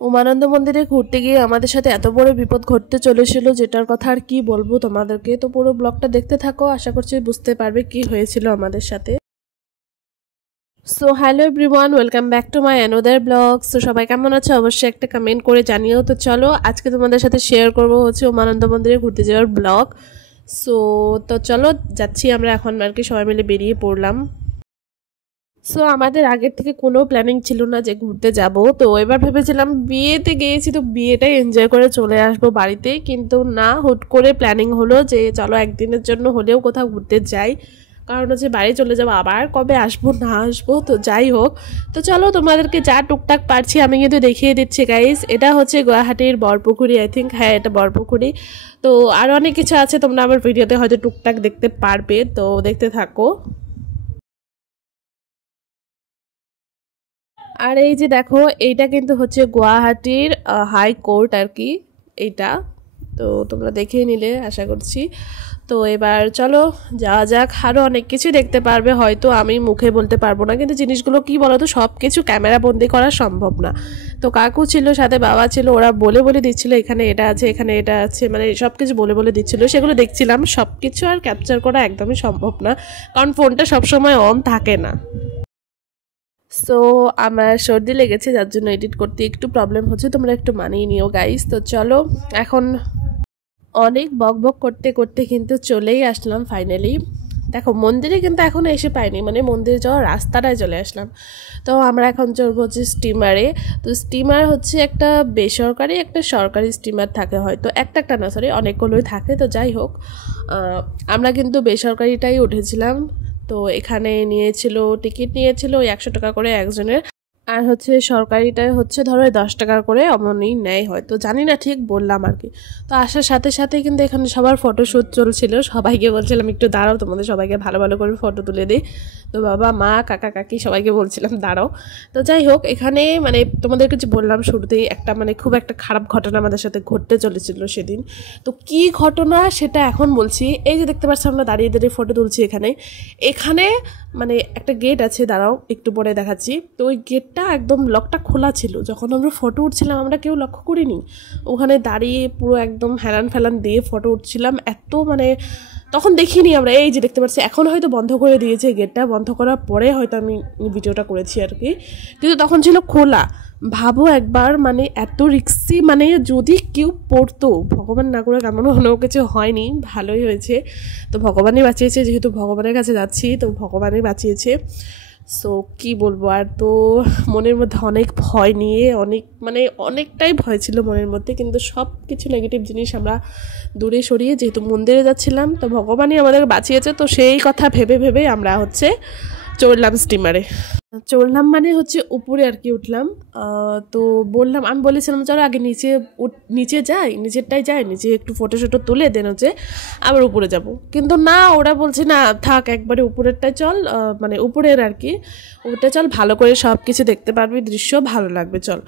উমানন্দ মন্দিরে ঘুরতে গিয়ে আমাদের সাথে এত বড় বিপদ ঘটতে চলেছিল, যেটার কথা আর কি বলবো তোমাদেরকে। তো পুরো ব্লগটা দেখতে থাকো, আশা করছি বুঝতে পারবে কি হয়েছিল আমাদের সাথে। So hello everyone, welcome back to my another blog. So সবাই কেমন আছো অবশ্যই একটা কমেন্ট করে জানিও। তো চলো আজকে তোমাদের সাথে শেয়ার করব হচ্ছে উমানন্দ মন্দিরে ঘুরতে যাওয়ার ব্লগ। তো চলো যাচ্ছি আমরা এখন, আর কি সবাই মিলে বেরিয়ে পড়লাম। সো আমাদের আগের থেকে কোনো প্ল্যানিং ছিল না যে ঘুরতে যাব। তো এবার ভেবেছিলাম বিয়েতে গিয়েছি তো বিয়েটাই এনজয় করে চলে আসবো বাড়িতে, কিন্তু না, হুট করে প্ল্যানিং হলো যে চলো একদিনের জন্য হলেও কোথাও ঘুরতে যাই। কারণ হচ্ছে বাড়ি চলে যাবো, আবার কবে আসবো না আসবো। তো যাই হোক, তো চলো তোমাদেরকে যা টুকটাক পারছি আমি কিন্তু দেখিয়ে দিচ্ছি গাইস। এটা হচ্ছে গুয়াহাটির বরপুকুরি, আই থিঙ্ক, হ্যাঁ এটা বরপুকুরি। তো আরও অনেক কিছু আছে, তোমরা আমার ভিডিওতে হয়তো টুকটাক দেখতে পারবে, তো দেখতে থাকো। আর এই যে দেখো, এইটা কিন্তু হচ্ছে গুয়াহাটির হাই কোর্ট আর কি, এইটা। তো তোমরা দেখেই নিলে আশা করছি। তো এবার চলো যাওয়া যাক। আরও অনেক কিছু দেখতে পারবে, হয়তো আমি মুখে বলতে পারবো না, কিন্তু জিনিসগুলো কি বলো তো, সব কিছু ক্যামেরা বন্দি করা সম্ভব না। তো কাকু ছিল সাথে, বাবা ছিল, ওরা বলে বলে দিচ্ছিল এখানে এটা আছে এখানে এটা আছে, মানে সব কিছু বলে বলে দিচ্ছিল, সেগুলো দেখছিলাম। সব কিছু আর ক্যাপচার করা একদমই সম্ভব না, কারণ ফোনটা সবসময় অন থাকে না। সো আমার সর্দি লেগেছে, যার জন্য এডিট করতে একটু প্রবলেম হচ্ছে, তোমরা একটু মানিয়ে নিও গাইস। তো চলো এখন অনেক বক বক করতে করতে কিন্তু চলেই আসলাম ফাইনালি। দেখো মন্দিরে কিন্তু এখনও এসে পাইনি, মানে মন্দিরে যাওয়ার রাস্তাটায় চলে আসলাম। তো আমরা এখন চলবো হচ্ছে স্টিমারে। তো স্টিমার হচ্ছে একটা বেসরকারি একটা সরকারি স্টিমার থাকে, হয়তো একটা একটা না, সরি অনেকগুলোই থাকে। তো যাই হোক, আমরা কিন্তু বেসরকারিটাই উঠেছিলাম। তো এখানে নিয়েছিল, টিকিট নিয়েছিল ওই 100 টাকা করে একজনের, আর হচ্ছে সরকারিটায় হচ্ছে ধরো 10 টাকা করে অমনই নেয়, হয়তো জানি না, ঠিক বললাম আর কি। তো আসার সাথে সাথে কিন্তু এখানে সবার ফটোশ্যুট চলছিল, সবাইকে বলছিলাম একটু দাঁড়াও, তোমাদের সবাইকে ভালো ভালো করে ফটো তুলে দিই। তো বাবা মা কাকা কাকি সবাইকে বলছিলাম দাঁড়াও। তো যাই হোক, এখানে মানে তোমাদের কিছু বললাম শুরুতেই, একটা মানে খুব একটা খারাপ ঘটনা আমাদের সাথে ঘটতে চলেছিল সেদিন। তো কি ঘটনা সেটা এখন বলছি। এই যে দেখতে পাচ্ছ আমরা দাঁড়িয়ে দাঁড়িয়ে ফটো তুলছি এখানে, এখানে মানে একটা গেট আছে, দাঁড়াও একটু পরে দেখাচ্ছি। তো ওই গেটটা একদম লকটা খোলা ছিল, যখন আমরা ফটো উঠছিলাম আমরা কেউ লক্ষ্য করিনি। ওখানে দাঁড়িয়ে পুরো একদম হেলান ফেলান দিয়ে ফটো উঠছিলাম, এত মানে তখন দেখিনি আমরা। এই যে দেখতে পাচ্ছি, এখন হয়তো বন্ধ করে দিয়েছে গেটটা, বন্ধ করার পরে হয়তো আমি ভিডিওটা করেছি আর কি, কিন্তু তখন ছিল খোলা। ভাবো একবার, মানে এত রিক্সি, মানে যদি কেউ পড়তো, ভগবান না করে কেমন কোনো কিছু হয়নি, ভালোই হয়েছে। তো ভগবানই বাঁচিয়েছে, যেহেতু ভগবানের কাছে যাচ্ছি তো ভগবানই বাঁচিয়েছে। সো কি বলবো আর। তো মনের মধ্যে অনেক ভয় নিয়ে, অনেক মানে অনেকটাই ভয় ছিল মনের মধ্যে, কিন্তু সব কিছু নেগেটিভ জিনিস আমরা দূরে সরিয়ে যেহেতু মন্দিরে যাচ্ছিলাম, তো ভগবানই আমাদের বাঁচিয়েছে। তো সেই কথা ভেবে ভেবে আমরা হচ্ছে চড়লাম স্টিমারে। চড়লাম মানে হচ্ছে উপরে আর কি উঠলাম। তো বললাম, আমি বলেছিলাম চলো আগে নিচে যাই, নিচেরটাই যাই, নিচে একটু ফটো শটো তুলে দেন হচ্ছে আবার উপরে যাব। কিন্তু না, ওরা বলছে না থাক একবারে উপরেরটাই চল, মানে উপরের আর কি, ওটা চল, ভালো করে সব কিছু দেখতে পারবি, দৃশ্য ভালো লাগবে, চল।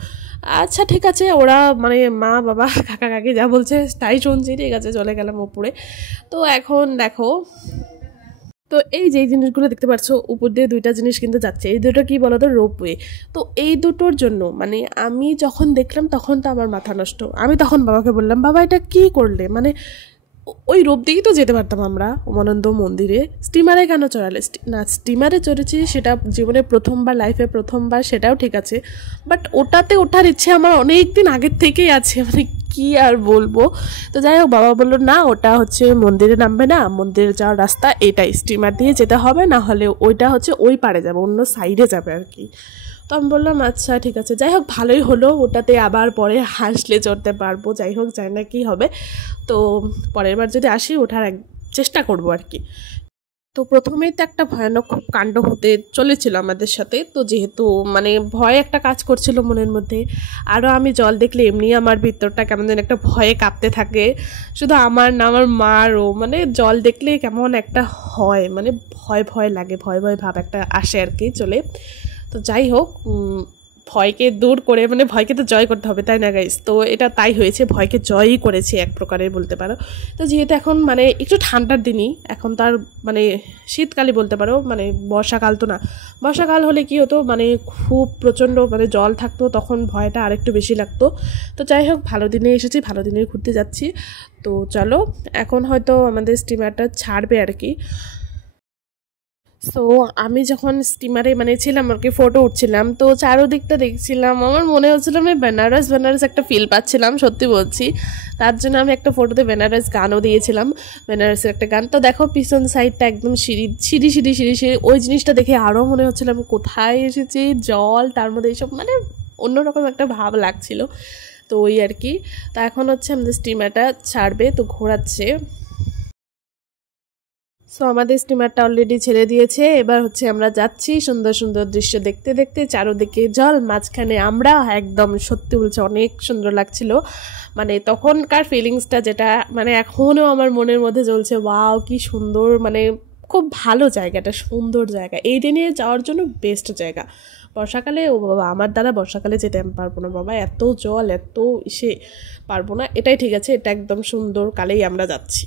আচ্ছা ঠিক আছে, ওরা মানে মা বাবা কাকা কাকি যা বলছে তাই শুনছি, ঠিক আছে চলে গেলাম উপরে। তো এখন দেখো, তো এই যে জিনিসগুলো দেখতে পাচ্ছ উপর দিয়ে দুইটা জিনিস কিন্তু যাচ্ছে, এই দুটো কি বলতো, রোপওয়ে। তো এই দুটোর জন্য মানে আমি যখন দেখলাম তখন তো আমার মাথা নষ্ট। আমি তখন বাবাকে বললাম, বাবা এটা কি করলে, মানে ওই রোপ দিয়েই তো যেতে পারতাম আমরা উমানন্দ মন্দিরে, স্টিমারে কেন চড়ালে? না, স্টিমারে চড়েছি সেটা জীবনে প্রথমবার, লাইফে প্রথমবার, সেটাও ঠিক আছে, বাট ওটাতে ওঠার ইচ্ছে আমার অনেক দিন আগের থেকেই আছে, মানে কি আর বলবো। তো যাই হোক, বাবা বললো না ওটা হচ্ছে মন্দিরে নামবে না, মন্দিরে যাওয়ার রাস্তা এটাই, স্টিমার দিয়ে যেতে হবে, না হলে ওইটা হচ্ছে ওই পারে যাবে, অন্য সাইডে যাবে আর কি। তো আমি বললাম আচ্ছা ঠিক আছে, যাই হোক ভালোই হলো, ওটাতে আবার পরে হাসলে চড়তে পারবো, যাই হোক জানি না কী হবে। তো পরের বার যদি আসি ওঠার চেষ্টা করবো আর কি। তো প্রথমেই তো একটা ভয়ানক খুব কাণ্ড হতে চলেছিল আমাদের সাথে, তো যেহেতু মানে ভয় একটা কাজ করছিল মনের মধ্যে, আরও আমি জল দেখলে এমনি আমার ভিতরটা কেমন যেন একটা ভয়ে কাঁপতে থাকে, শুধু আমার না আমার মারও, মানে জল দেখলে কেমন একটা হয়, মানে ভয় ভয় লাগে, ভয় ভয় ভাব একটা আসে আর কি চলে। তো যাই হোক, ভয়কে দূর করে, মানে ভয়কে তো জয় করতে হবে তাই না গাইস, তো এটা তাই হয়েছে, ভয়কে জয়ই করেছে এক প্রকারের বলতে পারো। তো যেহেতু এখন মানে একটু ঠান্ডার দিনই, এখন তার মানে শীতকালই বলতে পারো, মানে বর্ষাকাল তো না, বর্ষাকাল হলে কি হতো মানে খুব প্রচণ্ড মানে জল থাকতো, তখন ভয়টা আরেকটু বেশি লাগতো। তো যাই হোক, ভালো দিনে এসেছি, ভালো দিনে ঘুরতে যাচ্ছি। তো চলো, এখন হয়তো আমাদের স্টিমারটা ছাড়বে আর কি। সো আমি যখন স্টিমারে মানে ছিলাম আর কি, ফটো উঠছিলাম, তো চারোদিকটা দেখছিলাম, আমার মনে হচ্ছিল আমি বেনারস বেনারস একটা ফিল পাচ্ছিলাম, সত্যি বলছি। তার জন্য আমি একটা ফটোতে বেনারস গানও দিয়েছিলাম, বেনারসের একটা গান। তো দেখো পিছন সাইডটা একদম সিঁড়ি সিঁড়ি সিঁড়ি সিঁড়ি সিঁড়ি, ওই জিনিসটা দেখে আরও মনে হচ্ছিল আমি কোথায় এসেছি, জল তার মধ্যে এইসব, মানে অন্যরকম একটা ভাব লাগছিল। তো ওই আর কি। তো এখন হচ্ছে আমাদের স্টিমারটা ছাড়বে, তো ঘোরাচ্ছে। সো আমাদের স্টিমারটা অলরেডি ছেড়ে দিয়েছে, এবার হচ্ছে আমরা যাচ্ছি সুন্দর সুন্দর দৃশ্য দেখতে দেখতে, চারোদিকে জল, মাঝখানে আমরা, একদম সত্যি বলছে অনেক সুন্দর লাগছিল। মানে তখনকার ফিলিংসটা যেটা মানে এখনও আমার মনের মধ্যে চলছে, ওয়াও কি সুন্দর, মানে খুব ভালো জায়গাটা, সুন্দর জায়গা, এই দিনে যাওয়ার জন্য বেস্ট জায়গা। বর্ষাকালে ও বাবা, আমার দ্বারা বর্ষাকালে যেতে আমি পারবো না বাবা, এত জল এত ইসে পারবো না, এটাই ঠিক আছে, এটা একদম সুন্দর কালেই আমরা যাচ্ছি।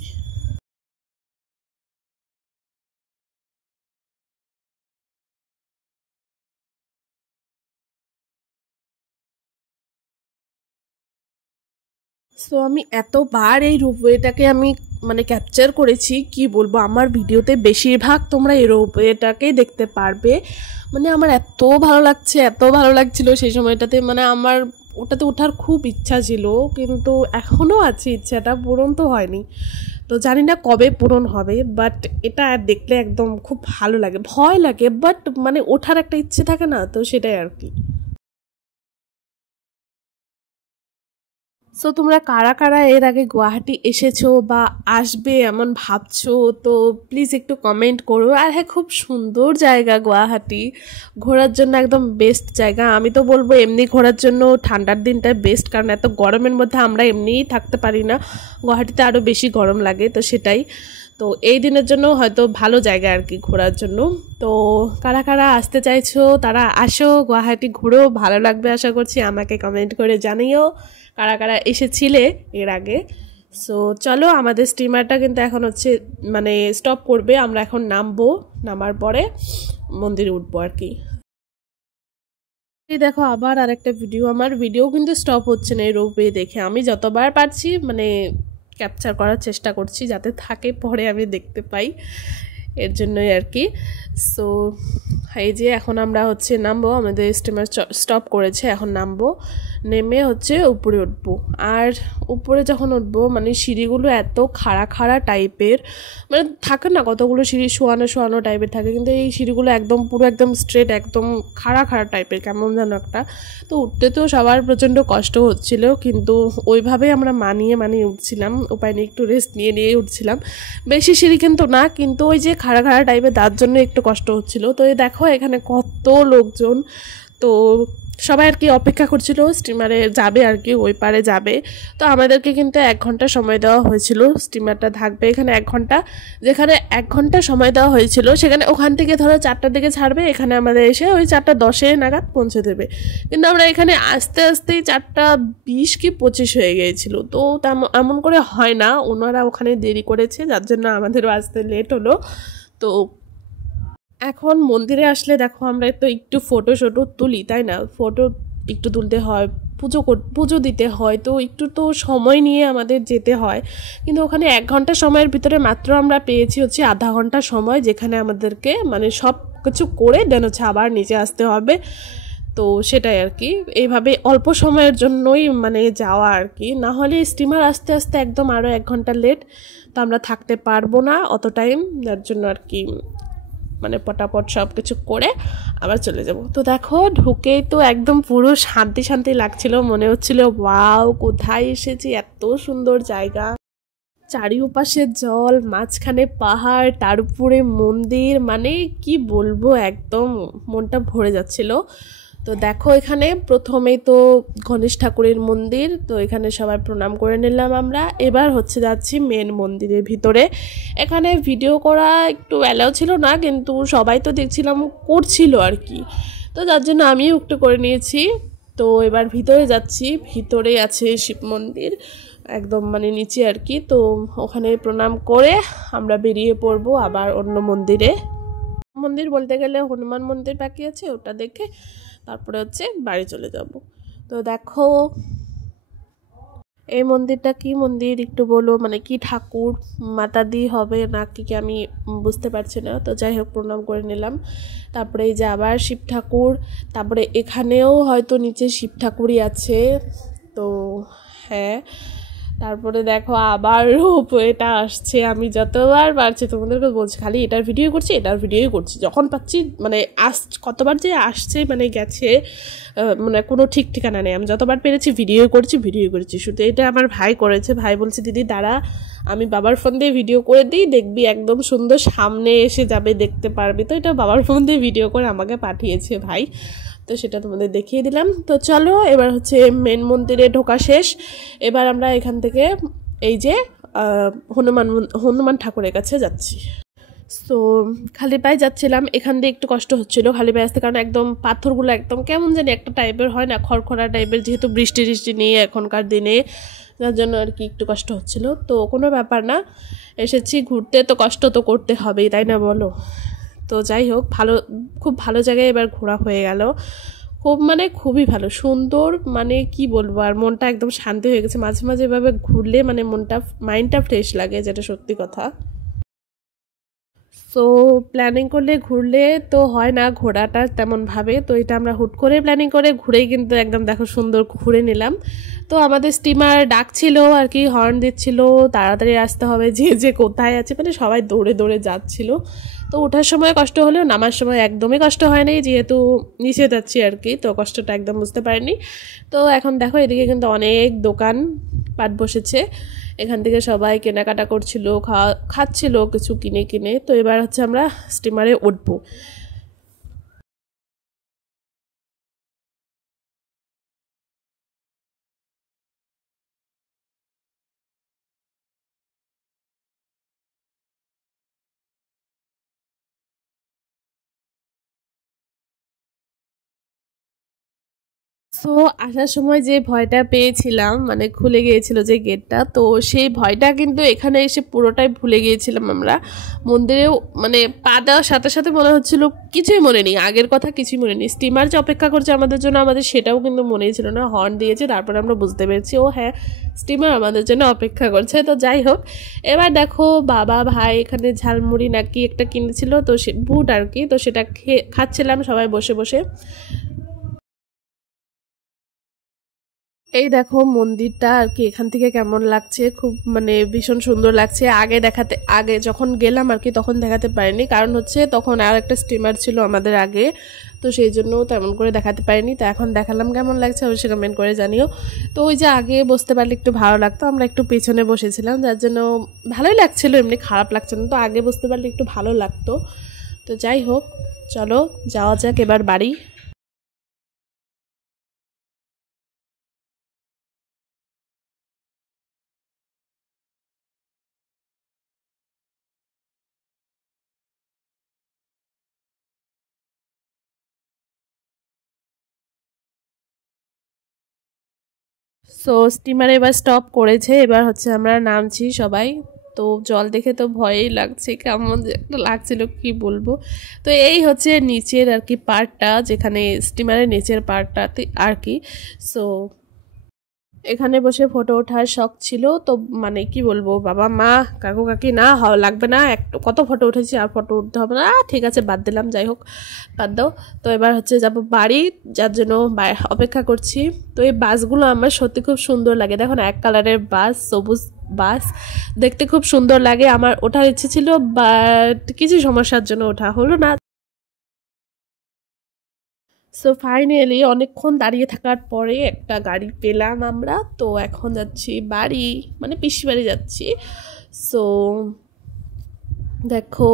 সো আমি এতবার এই রোপওয়েটাকে আমি মানে ক্যাপচার করেছি, কি বলবো, আমার ভিডিওতে বেশিরভাগ তোমরা এই রোপওয়েটাকেই দেখতে পারবে। মানে আমার এত ভালো লাগছে, এত ভালো লাগছিল সেই সময়টাতে, মানে আমার ওটাতে ওঠার খুব ইচ্ছা ছিল, কিন্তু এখনও আছে ইচ্ছাটা, পূরণ তো হয়নি। তো জানি না কবে পূরণ হবে, বাট এটা দেখলে একদম খুব ভালো লাগে, ভয় লাগে বাট মানে ওঠার একটা ইচ্ছে থাকে না, তো সেটাই আর কি। সো তোমরা কারা কারা এর আগে গুয়াহাটি এসেছো বা আসবে এমন ভাবছো, তো প্লিজ একটু কমেন্ট করো। আর হ্যাঁ, খুব সুন্দর জায়গা গুয়াহাটি, ঘোরার জন্য একদম বেস্ট জায়গা। আমি তো বলবো এমনি ঘোরার জন্য ঠান্ডার দিনটা বেস্ট, কারণ এত গরমের মধ্যে আমরা এমনিই থাকতে পারি না, গুয়াহাটিতে আরও বেশি গরম লাগে, তো সেটাই। তো এই দিনের জন্য হয়তো ভালো জায়গা আর কি ঘোরার জন্য। তো কারা কারা আসতে চাইছো তারা আসো, গুয়াহাটি ঘুরো, ভালো লাগবে আশা করছি, আমাকে কমেন্ট করে জানিও কারা কারা এসেছিলে এর আগে। সো চলো, আমাদের স্টিমারটা কিন্তু এখন হচ্ছে মানে স্টপ করবে, আমরা এখন নামবো, নামার পরে মন্দিরে উঠবো আর কি। এই দেখো আবার আরেকটা ভিডিও, আমার ভিডিও কিন্তু স্টপ হচ্ছে না এই রোপওয়ে দেখে, আমি যতবার পারছি মানে ক্যাপচার করার চেষ্টা করছি যাতে থাকে, পরে আমি দেখতে পাই, এর জন্যই আর কি। সো এই যে এখন আমরা হচ্ছে নামবো, আমাদের স্টিমার স্টপ করেছে, এখন নামবো, নেমে হচ্ছে উপরে উঠবো। আর উপরে যখন উঠবো মানে সিঁড়িগুলো এত খাড়া খাড়া টাইপের, মানে থাকে না কতগুলো সিঁড়ি শোয়ানো শোয়ানো টাইপের থাকে, কিন্তু এই সিঁড়িগুলো একদম পুরো একদম স্ট্রেট, একদম খাড়া খাড়া টাইপের, কেমন যেন একটা। তো উঠতে তো সবার প্রচণ্ড কষ্ট হচ্ছিল, কিন্তু ওইভাবেই আমরা মানিয়ে মানিয়ে উঠছিলাম, উপায় নিয়ে একটু রেস্ট নিয়ে নিয়ে উঠছিলাম। বেশি সিঁড়ি কিন্তু না, কিন্তু ওই যে খাড়া খাড়া টাইপের, তার জন্য একটু কষ্ট হচ্ছিল। তো এই দেখো এখানে কত লোকজন, তো সবাই আর কি অপেক্ষা করছিল স্টিমারে যাবে আর কি, ওই পারে যাবে। তো আমাদেরকে কিন্তু 1 ঘন্টা সময় দেওয়া হয়েছিল, স্টিমারটা থাকবে এখানে 1 ঘন্টা, যেখানে 1 ঘন্টা সময় দেওয়া হয়েছিল সেখানে ওখান থেকে ধরো 4টার দিকে ছাড়বে, এখানে আমাদের এসে ওই 4:10 নাগাদ পৌঁছে দেবে। কিন্তু আমরা এখানে আস্তে আস্তেই 4:20 কি 25 হয়ে গিয়েছিল। তো এমন করে হয় না, ওনারা ওখানে দেরি করেছে যার জন্য আমাদেরও আসতে লেট হলো। তো এখন মন্দিরে আসলে দেখো আমরা তো একটু ফটো তুলি তাই না, ফটো একটু তুলতে হয়, পুজো দিতে হয়, তো একটু তো সময় নিয়ে আমাদের যেতে হয়। কিন্তু ওখানে 1 ঘন্টা সময়ের ভিতরে মাত্র আমরা পেয়েছি হচ্ছে আধা ঘন্টা সময়, যেখানে আমাদেরকে মানে সব কিছু করে দেন হচ্ছে আবার নিচে আসতে হবে। তো সেটাই আর কি, এইভাবে অল্প সময়ের জন্যই মানে যাওয়া আর কি, না হলে স্টিমার আস্তে আস্তে একদম আরও 1 ঘন্টা লেট, তো আমরা থাকতে পারবো না অত টাইম, যার জন্য আর কি মানে পটাপট সব কিছু করে আবার চলে যাব। তো দেখো ঢুকেই তো একদম পুরো শান্তি শান্তি লাগছিল, মনে হচ্ছিল ওয়াও কোথায় এসেছি, এত সুন্দর জায়গা, চারিপাশে জল, মাঝখানে পাহাড়, তার উপরে মন্দির, মানে কি বলবো, একদম মনটা ভরে যাচ্ছিল। তো দেখো এখানে প্রথমেই তো গণেশ ঠাকুরের মন্দির, তো এখানে সবাই প্রণাম করে নিলাম আমরা, এবার হচ্ছে যাচ্ছি মেন মন্দিরের ভিতরে। এখানে ভিডিও করা একটু অ্যালাউ ছিল না, কিন্তু সবাই তো দেখছিলাম করছিল আর কি। তো যার জন্য আমিও একটু করে নিয়েছি। তো এবার ভিতরে যাচ্ছি, ভিতরে আছে শিব মন্দির একদম মানে নিচে আর কি। তো ওখানে প্রণাম করে আমরা বেরিয়ে পড়বো আবার অন্য মন্দিরে। মন্দির বলতে গেলে হনুমান মন্দির বাকি আছে, ওটা দেখে তারপরে হচ্ছে বাড়ি চলে যাব। তো দেখো এই মন্দিরটা কি মন্দির একটু বলো, মানে কি ঠাকুর, মাতা দি হবে না কি কি আমি বুঝতে পারছি না। তো যাই হোক প্রণাম করে নিলাম। তারপরে এই যে আবার শিব ঠাকুর, তারপরে এখানেও হয়তো নিচে শিব ঠাকুরই আছে। তো হ্যাঁ, তারপরে দেখো আবার রোপওয়েটা আসছে। আমি যতবার পারছি তোমাদেরকে বলছি খালি এটার ভিডিও করছি, এটার ভিডিওই করছি, যখন পাচ্ছি মানে কতবার যে আসছে মানে গেছে মানে কোনো ঠিক ঠিকানা নেই। আমি যতবার পেরেছি ভিডিও করছি শুধু। এটা আমার ভাই করেছে, ভাই বলছে দিদি দাঁড়া আমি বাবার ফোন দিয়ে ভিডিও করে দিই, দেখবি একদম সুন্দর সামনে এসে যাবে, দেখতে পারবি। তো এটা বাবার ফোন দিয়ে ভিডিও করে আমাকে পাঠিয়েছে ভাই, তো সেটা তোমাদের দেখিয়ে দিলাম। তো চলো এবার হচ্ছে মেন মন্দিরে ঢোকা শেষ। এবার আমরা এখান থেকে এই যে হনুমান ঠাকুরের কাছে যাচ্ছি। সো খালি পায়ে যাচ্ছিলাম, এখান দিয়ে একটু কষ্ট হচ্ছিল খালি পায়ে আসতে, কারণ একদম পাথরগুলো একদম কেমন জানি একটা টাইপের হয় না, খড়খড়া টাইপের, যেহেতু বৃষ্টি টিষ্টি নেই এখনকার দিনে, যার জন্য আর কি একটু কষ্ট হচ্ছিল। তো কোনো ব্যাপার না, এসেছি ঘুরতে তো কষ্ট তো করতে হবেই, তাই না বলো। তো যাই হোক খুব ভালো জায়গায় এবার ঘোরা হয়ে গেল, খুব মানে খুবই ভালো সুন্দর, মানে কি বলবো আর, মনটা একদম শান্তি হয়ে গেছে। মাঝে মাঝে এভাবে ঘুরলে মানে মাইন্ডটা ফ্রেশ লাগে, যেটা সত্যি কথা। সো প্ল্যানিং করলে ঘুরলে তো হয় না ঘোরাটা তেমনভাবে, তো এটা আমরা হুট করে প্ল্যানিং করে ঘুরেই কিন্তু একদম দেখো সুন্দর ঘুরে নিলাম। তো আমাদের স্টিমার ডাকছিল আর কি, হর্ন দিচ্ছিল তাড়াতাড়ি আসতে হবে, যে যে কোথায় আছে, মানে সবাই দৌড়ে দৌড়ে যাচ্ছিল। তো ওঠার সময় কষ্ট হলেও নামার সময় একদমই কষ্ট হয়নি, যেহেতু নিচে যাচ্ছি আর কি, তো কষ্টটা একদম বুঝতে পারিনি। তো এখন দেখো এদিকে কিন্তু অনেক দোকান পাট বসেছে, এখান থেকে সবাই কেনাকাটা করছিল, খাচ্ছিল কিছু কিনে কিনে। তো এবার হচ্ছে আমরা স্টিমারে উঠবো। সো আসার সময় যে ভয়টা পেয়েছিলাম, মানে খুলে গিয়েছিল যে গেটটা, তো সেই ভয়টা কিন্তু এখানে এসে পুরোটাই ভুলে গিয়েছিলাম আমরা। মন্দিরেও মানে পা দেওয়ার সাথে সাথে মনে হচ্ছিল কিছুই মনে নেই, আগের কথা কিছুই মনে নেই। স্টিমার যে অপেক্ষা করছে আমাদের জন্য, আমাদের সেটাও কিন্তু মনেই ছিল না। হর্ন দিয়েছে তারপরে আমরা বুঝতে পেরেছি ও হ্যাঁ স্টিমার আমাদের জন্য অপেক্ষা করছে। তো যাই হোক এবার দেখো বাবা ভাই এখানে ঝালমুড়ি নাকি একটা কিনেছিল, তো সে বুট আর কি, তো সেটা খাচ্ছিলাম সবাই বসে বসে। এই দেখো মন্দিরটা আর কি এখান থেকে কেমন লাগছে, খুব মানে ভীষণ সুন্দর লাগছে। আগে যখন গেলাম আর কি তখন দেখাতে পারিনি, কারণ হচ্ছে তখন আর একটা স্টিমার ছিল আমাদের আগে, তো সেই জন্য তেমন করে দেখাতে পারিনি। তো এখন দেখালাম, কেমন লাগছে অবশ্যই কমেন্ট করে জানিও। তো ওই যে আগে বসতে পারলে একটু ভালো লাগতো, আমরা একটু পেছনে বসেছিলাম যার জন্য ভালোই লাগছিল, এমনি খারাপ লাগছে না। তো আগে বসতে পারলে একটু ভালো লাগতো। তো যাই হোক চলো যাওয়া যাক এবার বাড়ি। সো স্টিমার এবার স্টপ করেছে, এবার হচ্ছে আমরা নামছি সবাই। তো জল দেখে তো ভয়ই লাগছে, কেমন যে একটা লাগছিল কি বলবো। তো এই হচ্ছে নিচের আর কি পার্টটা, যেখানে স্টিমারের নিচের পার্টটাতে আর কি। সো এখানে বসে ফটো ওঠার শখ ছিল, তো মানে কি বলবো বাবা মা কাকু কাকি না লাগবে না, একটু কত ফটো উঠেছি আর ফটো উঠতে হবে না, ঠিক আছে বাদ দিলাম, যাই হোক বাদ দাও। তো এবার হচ্ছে যাব বাড়ি, যার জন্য অপেক্ষা করছি। তো এই বাসগুলো আমার সত্যি খুব সুন্দর লাগে, দেখো না এক কালারের বাস, সবুজ বাস, দেখতে খুব সুন্দর লাগে। আমার ওঠার ইচ্ছে ছিল বাট কিছু সমস্যার জন্য ওঠা হলো না। সো ফাইনালি অনেকক্ষণ দাঁড়িয়ে থাকার পরে একটা গাড়ি পেলাম আমরা, তো এখন যাচ্ছি বাড়ি, মানে পিসি বাড়ি যাচ্ছি। সো দেখো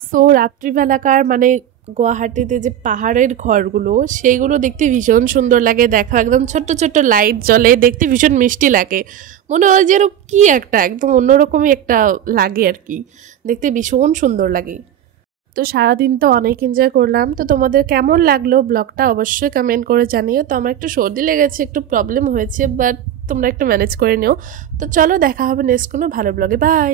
সো রাত্রিবেলাকার মানে গুয়াহাটিতে যে পাহাড়ের ঘরগুলো সেইগুলো দেখতে ভীষণ সুন্দর লাগে। দেখা একদম ছোট্ট ছোট্ট লাইট জ্বলে, দেখতে ভীষণ মিষ্টি লাগে। মনে হয় যেন কি একটা একদম অন্যরকমই একটা লাগে আর কি, দেখতে ভীষণ সুন্দর লাগে। তো সারাদিন তো অনেক এনজয় করলাম। তো তোমাদের কেমন লাগলো ব্লগটা অবশ্যই কমেন্ট করে জানিও। তো আমার একটু সর্দি লেগেছে, একটু প্রবলেম হয়েছে, বাট তোমরা একটু ম্যানেজ করে নিও। তো চলো দেখা হবে নেক্সট কোনো ভালো ব্লগে, বাই।